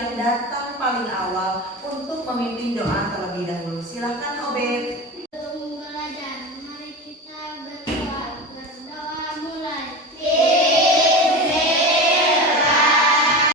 yang datang paling awal untuk memimpin doa terlebih dahulu. Silakan Obed. Sebelum belajar, mari kita berdoa. Berdoa mulai.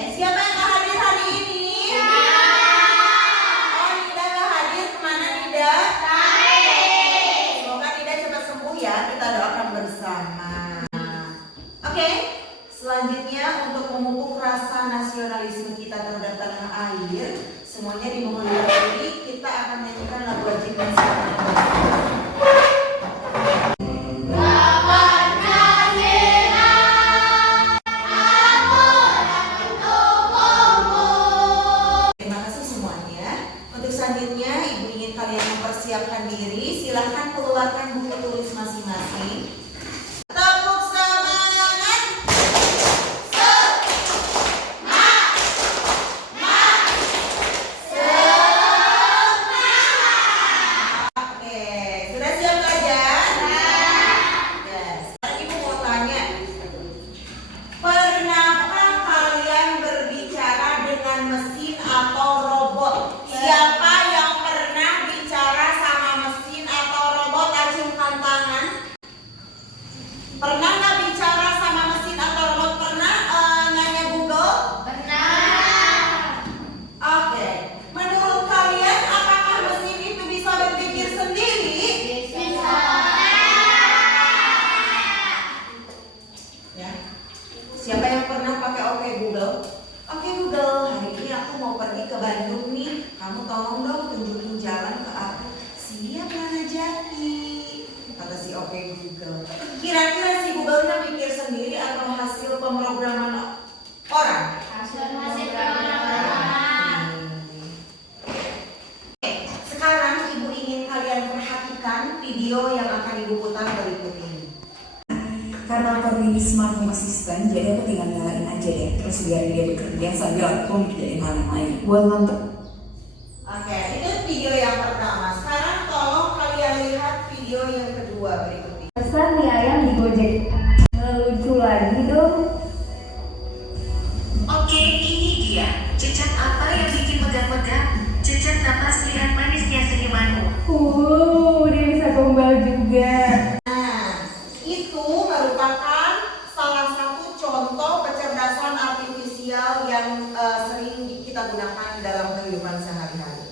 Siapa yang gak hadir hari ini? Oh, Nida gak hadir. Kemana Nida? Semoga Nida cepat sembuh ya. Kita doakan bersama. Oke, selanjutnya untuk memupuk rasa nasionalisme kita terhadap tanah air, semuanya dimohon berdiri. Kita akan menyanyikan lagu wajib nasional. Selanjutnya, Ibu ingin kalian mempersiapkan diri. Silahkan keluarkan buku tulis masing-masing. Tepuk semangat. Oke, sudah siap belajar? Yes. Sekarang Ibu mau tanya, pernahkah kalian berbicara dengan mesin atau robot? Siapa yang pernah bicara sama mesin atau robot? Acungkan tangan. Pernah nggak bicara sama mesin atau robot? Pernah nanya Google? Pernah. Oke. Menurut kalian apakah mesin itu bisa berpikir sendiri? Bisa. Ya. Siapa yang pernah pakai Oke Google? Oke Google, hari ini aku mau pergi ke Bandung nih. Kamu tolong dong tunjukin jalan ke aku. Siap Nana Jati, kata si Oke Google. Kira-kira si Google-nya mikir sendiri atau hasil pemrograman orang? Hasil pemrograman. Oke, sekarang Ibu ingin kalian perhatikan video yang akan Ibu putar berikut ini. Karena aku ini smart home assistant, jadi aku tinggal nyalain aja deh. Terus biar dia bekerja sambil aku ngerjain hal yang lain. Buat nonton. Oke, itu video yang pertama. Sekarang tolong kalian lihat video yang kedua berikut ini. Pesan mie ayam di Gojek. Lucu lagi dong. Oke, ini dia. Jejak apa yang bikin megah-megah? Jejak napas lihat manisnya senyumanmu. Dia bisa gombal juga. Nah, itu merupakan salah satu contoh kecerdasan artifisial yang sering kita gunakan dalam kehidupan sehari-hari.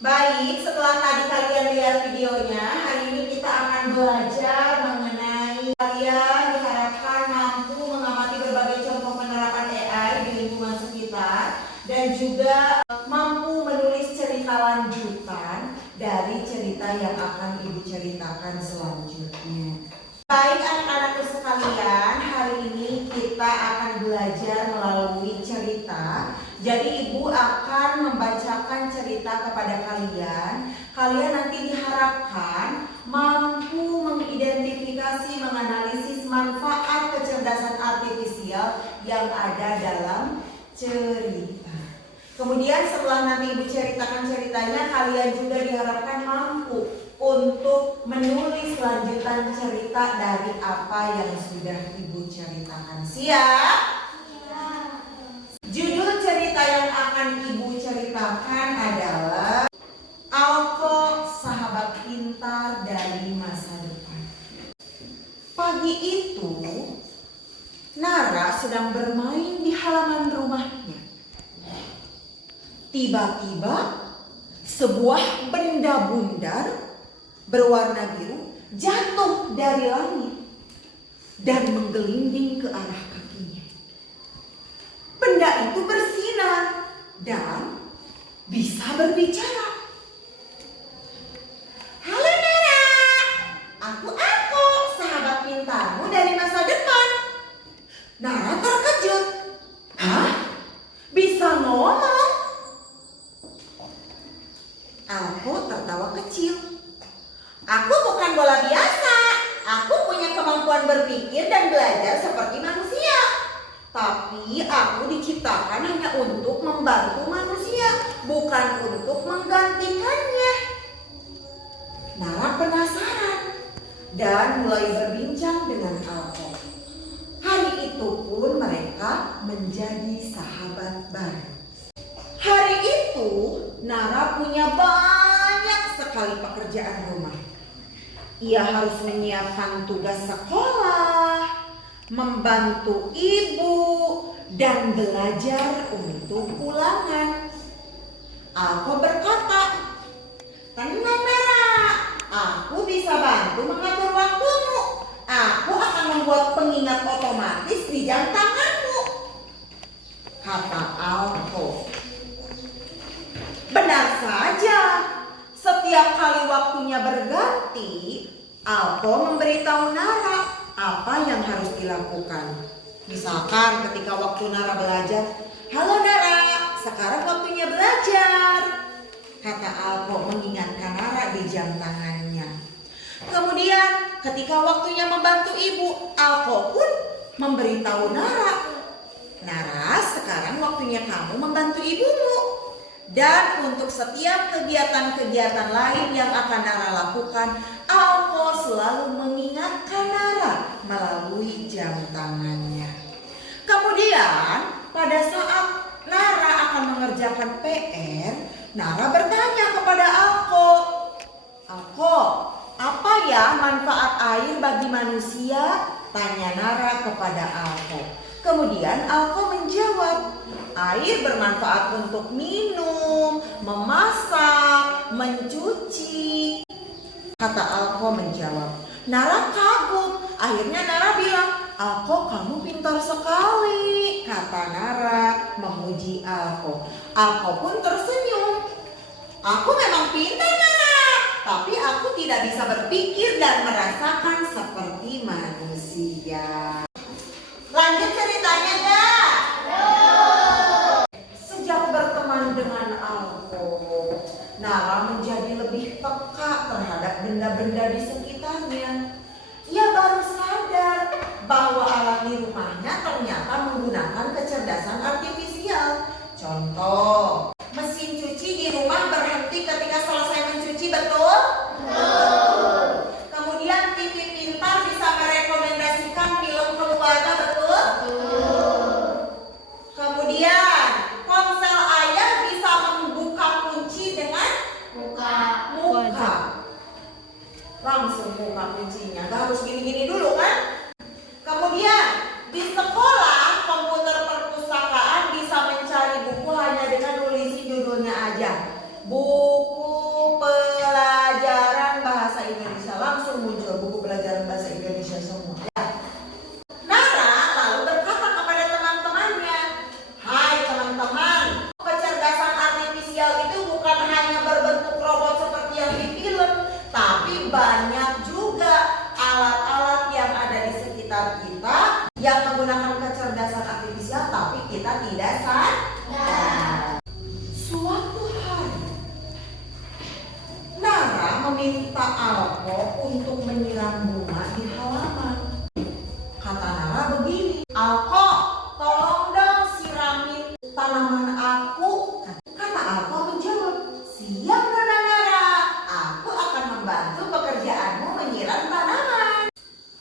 Baik, setelah tadi kalian lihat videonya, hari ini kita akan belajar mengenai kalian diharapkan mampu mengamati berbagai contoh penerapan AI di lingkungan sekitar dan juga mampu menulis cerita lanjutan dari cerita yang akan Ibu ceritakan selanjutnya. Baik anak-anakku sekalian, hari ini kita akan belajar melalui cerita. Jadi Ibu akan membacakan cerita kepada kalian. Kalian nanti diharapkan mampu mengidentifikasi, menganalisis manfaat kecerdasan artifisial yang ada dalam cerita. Kemudian setelah nanti Ibu ceritakan ceritanya, kalian juga diharapkan mampu untuk menulis lanjutan cerita dari apa yang sudah Ibu ceritakan. Siap? Judul cerita yang akan Ibu ceritakan adalah Alko, sahabat pintar dari masa depan. Pagi itu, Nara sedang bermain di halaman rumahnya. Tiba-tiba, sebuah benda bundar berwarna biru jatuh dari langit dan menggelinding ke arah kakinya. Benda itu bersinar dan bisa berbicara. Halo Nara, aku sahabat pintarmu dari masa depan. Nara terkejut. Hah? Bisa ngomong? Aku tertawa kecil. Aku bukan bola biasa. Aku punya kemampuan berpikir dan belajar seperti manusia. Tapi aku diciptakan hanya untuk membantu manusia, bukan untuk menggantikannya. Nara penasaran dan mulai berbincang dengan Alko. Hari itu pun mereka menjadi sahabat baru. Nara punya banyak sekali pekerjaan rumah. Ia harus menyiapkan tugas sekolah, membantu ibu, dan belajar untuk ulangan. Alko berkata, "Tenang Nara, aku bisa bantu mengatur waktumu. Aku akan membuat pengingat otomatis di jam tanganmu," kata Alko. Benar saja, setiap kali waktunya berganti, Alko memberitahu Nara apa yang harus dilakukan. Misalkan ketika waktu Nara belajar, "Halo Nara, sekarang waktunya belajar," kata Alko mengingatkan Nara di jam tangannya. Kemudian ketika waktunya membantu ibu, Alko pun memberitahu Nara, "Nara, sekarang waktunya kamu membantu ibumu." Dan untuk setiap kegiatan-kegiatan lain yang akan Nara lakukan, Alko selalu mengingatkan Nara melalui jam tangannya. Kemudian pada saat Nara akan mengerjakan PR, Nara bertanya kepada Alko, "Alko, apa ya manfaat air bagi manusia?" tanya Nara kepada Alko. Kemudian Alko menjawab, "Air bermanfaat untuk minum, memasak, mencuci," kata Alko menjawab. Nara kagum. Akhirnya Nara bilang, "Alko, kamu pintar sekali," kata Nara memuji Alko. Alko pun tersenyum. "Aku memang pintar Nara, tapi aku tidak bisa berpikir dan merasakan seperti manusia." Lanjut ceritanya gak? Sejak berteman dengan Alko, Nara menjadi lebih peka terhadap benda-benda di sekitarnya. Ia baru sadar bahwa alat di rumahnya ternyata menggunakan kecerdasan artifisial. Contoh, mesin cuci di rumah berhenti ketika selesai mencuci, betul? Betul. Kemudian TV pintar bisa merekomendasikan film keluarga, betul? Betul. Kemudian ponsel ayah bisa membuka kunci dengan muka. Langsung buka kuncinya, gak harus gini-gini dulu kan? Kemudian di sekolah komputer perpustakaan bisa mencari buku hanya dengan nulisin judulnya aja. Buku pelajaran bahasa Indonesia, langsung muncul buku pelajaran bahasa Indonesia semua. Nara lalu berkata kepada teman-temannya, "Hai teman-teman, kecerdasan artifisial itu bukan hanya berbentuk robot seperti yang di film, tapi banyak juga alat-alat yang ada di sekitar kita yang menggunakan kecerdasan artifisial tapi kita tidak sadar." Suatu hari, Nara meminta Alko untuk menyiram bunga di halaman. Kata Nara begini, "Alko, tolong dong siramin tanaman aku." Kata Alko menjawab, "Siap Nona Nara, aku akan membantu pekerjaanmu menyiram tanaman."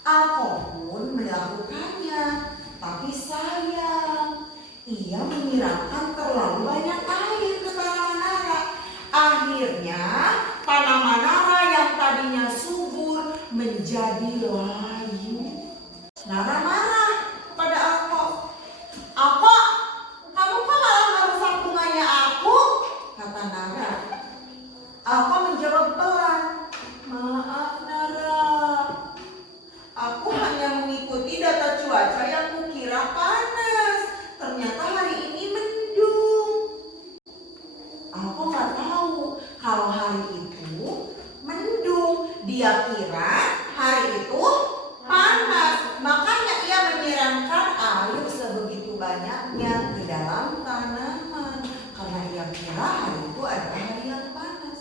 Alko pun melakukannya, tapi sayang, ia menyiramkan terlalu banyak air ke tanaman Nara. Akhirnya tanaman Nara yang tadinya subur menjadi layu. Nara marah pada Alko. "Alko, kamu kok malah merusak bunganya aku?" kata Nara. Alko menjawab pelan, "Maaf Nara, aku hanya mengikuti data cuaca yang kukira panas. Ternyata hari ini mendung." Alko nggak tahu kalau hari itu mendung. Dia kira hari itu panas. Makanya ia menyiramkan air sebegitu banyaknya ke dalam tanaman. Karena ia kira hari itu adalah hari yang panas.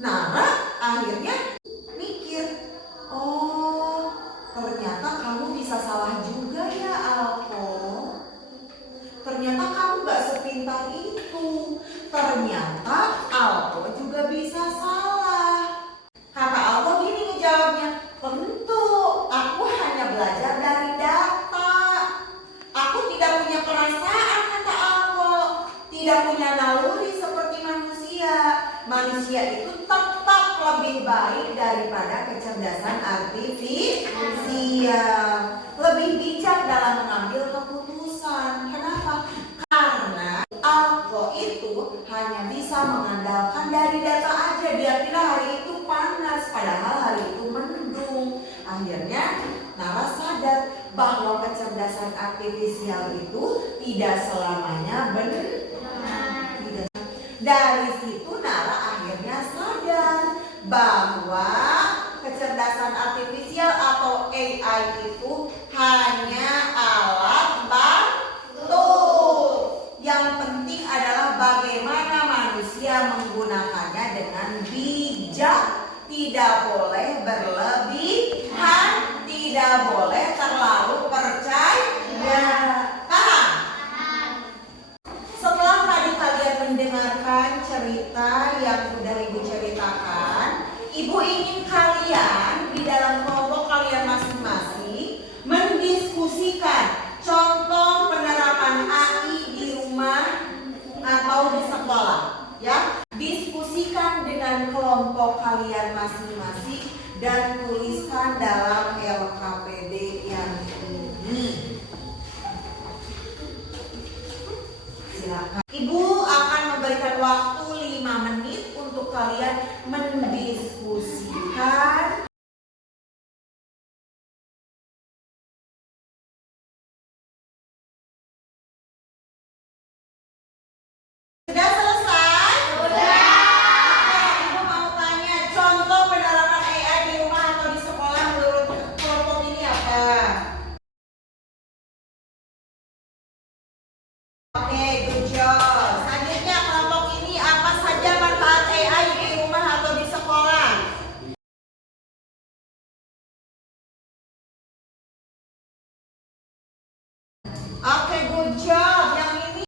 Nara akhirnya mikir, "Oh, ternyata kamu bisa salah juga ya Alko. Ternyata kamu gak sepintar itu. Ternyata Alko juga bisa salah." Kata Alko gini ngejawabnya, "Tentu, aku hanya belajar dari data. Aku tidak punya perasaan," kata Alko. "Tidak punya naluri seperti manusia. manusia itu tetap lebih baik daripada kecerdasan artifisial. Lebih bijak dalam mengambil keputusan. Kenapa? Karena Alko itu hanya bisa mengandalkan dari data aja. Dia kira hari itu panas, padahal hari itu mendung. Akhirnya Nara sadar bahwa kecerdasan artifisial itu tidak selamanya benar. Dari situ Nara akhirnya sadar bahwa kecerdasan artifisial atau AI itu hanya alat bantu. Yang penting adalah bagaimana manusia menggunakannya dengan bijak. Tidak boleh berlebihan, tidak boleh terlalu percaya. Paham? Setelah tadi kalian mendengarkan cerita yang sudah Ibu ceritakan, Ibu ingin kalian di dalam kelompok kalian masing-masing mendiskusikan contoh penerapan AI di rumah atau di sekolah, ya. Diskusikan dengan kelompok kalian masing-masing dan tuliskan dalam LKPD yang ini. Silakan. Ibu akan memberikan waktu 5 menit untuk kalian mendiskusikan. Sudah selesai? Sudah. Ibu mau tanya contoh penerapan AI di rumah atau di sekolah menurut kelompok ini apa? Oke, good job. Selanjutnya kelompok ini apa saja manfaat AI di rumah atau di sekolah? Oke, good job. Yang ini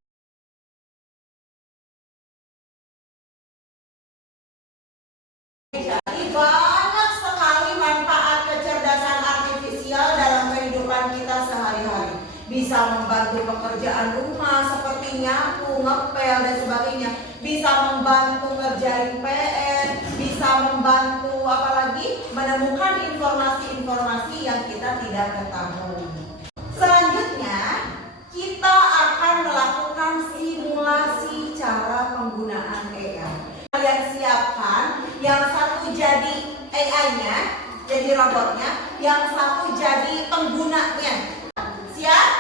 jadi banyak sekali manfaat kecerdasan artifisial dalam kehidupan kita sehari-hari. Bisa membantu pekerjaan rumah seperti nyapu, ngepel dan sebagainya. Bisa membantu ngerjain PR, bisa membantu apalagi menemukan informasi-informasi yang kita tidak ketahui. Selanjutnya kita akan melakukan simulasi cara penggunaan AI. Kalian siapkan, yang satu jadi AI-nya, jadi robotnya, yang satu jadi penggunanya. Siap?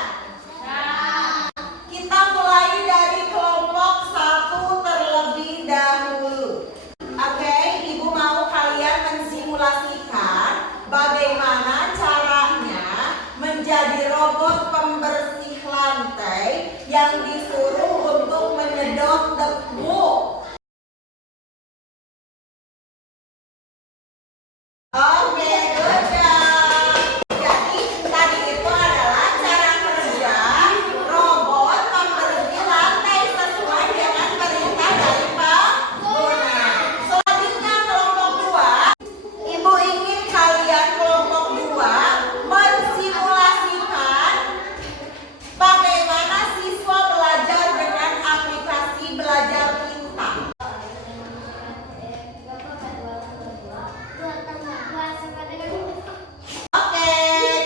Kita mulai dari kelompok 1 terlebih dahulu. Oke, Ibu mau kalian mensimulasikan bagaimana caranya menjadi robot pembersih lantai yang disuruh untuk menyedot debu. Oke, good job. Jadi tadi itu adalah cara kerja robot pembersih lantai sesuai dengan perintah dari pengguna. Selanjutnya kelompok 2. Ibu ingin kalian kelompok 2 mensimulasikan bagaimana siswa belajar dengan aplikasi belajar pintar. Oke,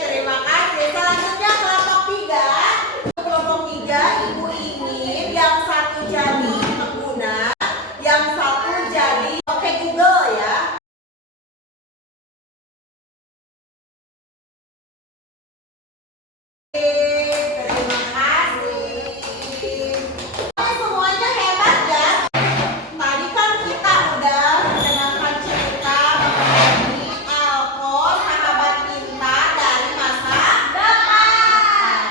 terima kasih. Selanjutnya kelompok 3. Kelompok 3, Ibu ingin yang satu jadi pengguna, yang satu jadi oke Google ya. Terima kasih. Oke, semuanya hebat ya. Tadi kan kita udah mendengarkan cerita mengenai Alko, sahabat pintar dari masa depan.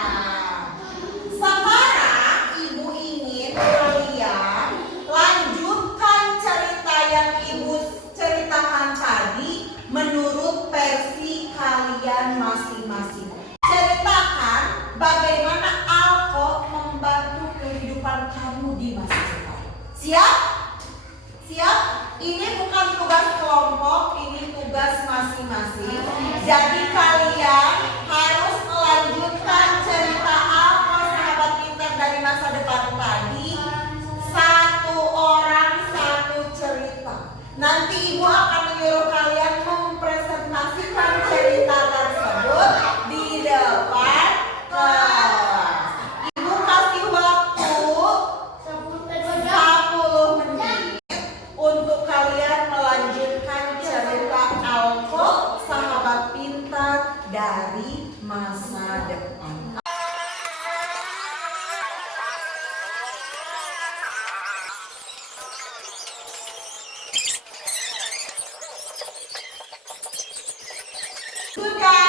Sekarang Ibu ingin kalian lanjutkan cerita yang Ibu ceritakan tadi menurut versi kalian masing-masing. Ceritakan bagaimana Alko membantu kehidupan kamu di masa depan. Siap? Siap? Ini bukan tugas kelompok, ini tugas masing-masing. Jadi kalian harus melanjutkan cerita Alko, sahabat pintar dari masa depan tadi. Satu orang satu cerita. Nanti ibu akan menyuruh kalian mempresentasikan cerita tersebut di depan kelas. Ibu kasih waktu 10 menit untuk kalian melanjutkan cerita Alko, sahabat pintar dari masa depan. Sudah?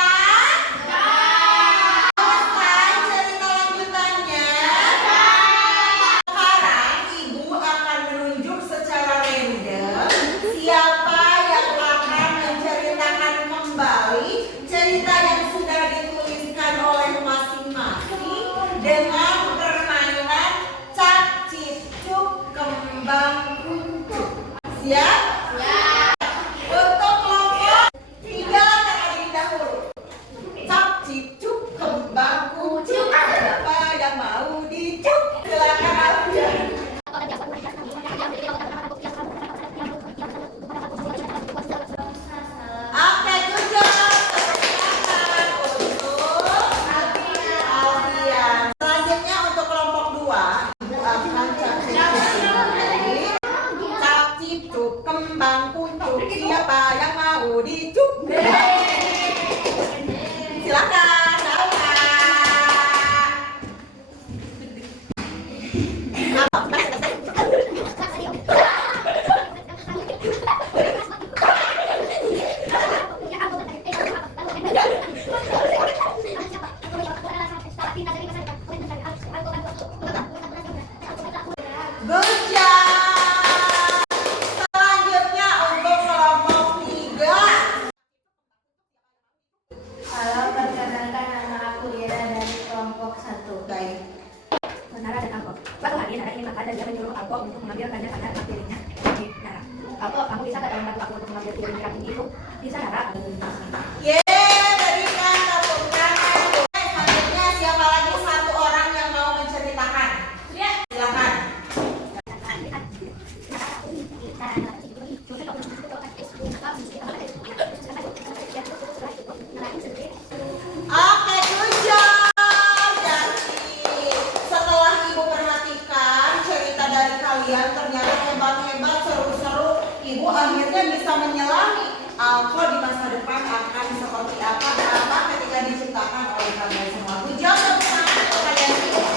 Selesai cerita lanjutannya? Sekarang ibu akan menunjuk secara random siapa yang akan menceritakan kembali cerita yang sudah dituliskan oleh masing-masing dengan permainan cap cip cup kembang kuncup. Siap? Untuk kelompok 3 terlebih dahulu. Cap cip cup kembang kuncup. Siapa yang mau dicup? Silakan Alfian. Oke, good job. Tepuk tangan untuk Alfian. Selanjutnya untuk kelompok 2, ibu akan cap cip cup kembang kuncup. Siapa yang mau dicup? Silakan, Alfa. Good job. Selanjutnya untuk kelompok 3. Halo, perkenalkan nama aku Ira dari kelompok 1. Baik. Nara dan Alko. Suatu hari Nara ingin makan dan dia menyuruh Alko untuk mengambil kadar-kadar piringnya di Nara. Alko, kamu bisa nggak tolong bantu aku untuk mengambil piring kaki itu? Bisa Nara, aku minta. Yeay, berikan tepuk tangan. Selanjutnya siapa lagi satu orang yang mau menceritakan? Silakan. Oke, good job. Jadi setelah ibu perhatikan cerita dari kalian ternyata hebat-hebat, seru-seru. Ibu akhirnya bisa menyelami Alko di masa depan akan seperti apa ketika diciptakan oleh kalian semua. Good job, teman-teman. Untuk kalian semua.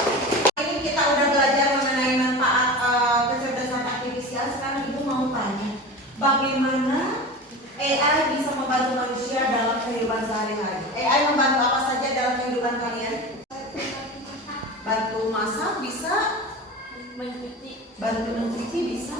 Ini kita udah belajar mengenai manfaat kecerdasan artifisial. Sekarang ibu mau tanya, bagaimana AI bisa membantu manusia dalam kehidupan sehari-hari? AI membantu apa saja dalam kehidupan kalian? Bantu masak bisa? Bantu mencuci bisa?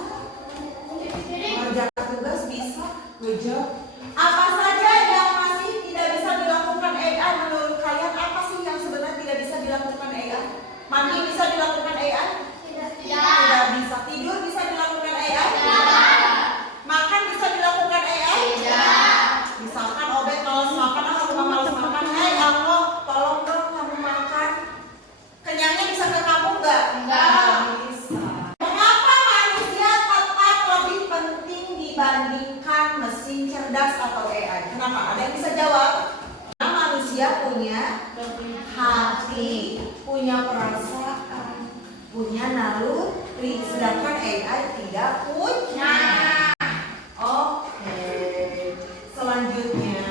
Mengerjakan tugas bisa? Good job. Apa saja yang masih tidak bisa dilakukan AI menurut kalian? Apa sih yang sebenarnya tidak bisa dilakukan AI? Mandi bisa dilakukan AI? Tidak bisa. Tidur bisa dilakukan AI? Makan bisa dilakukan AI? Misalkan Obed malas makan, aku malas makan. Hei aku, tolong dong kamu makan. Kenyangnya bisa ke kamu nggak? Nggak bisa. Mengapa manusia tetap lebih penting dibandingkan mesin cerdas atau AI? Kenapa? Ada yang bisa jawab? Karena manusia punya hati, punya perasaan, punya naluri, sedangkan AI tidak punya. Oke. Selanjutnya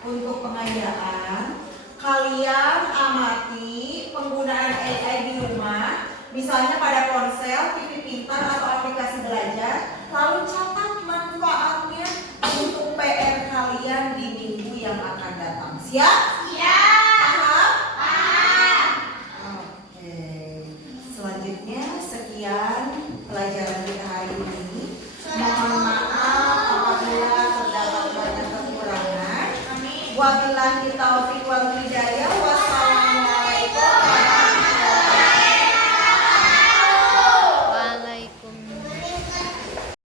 untuk pengayaan, kalian amati penggunaan AI di rumah, misalnya pada ponsel, TV pintar atau aplikasi belajar, lalu catat manfaatnya untuk PR kalian di minggu yang akan datang. Siap? Paham? Oke. Selanjutnya sekian pelajaran kita hari ini. Mohon maaf apabila terdapat banyak kekurangan. Wabillahi taufiq wal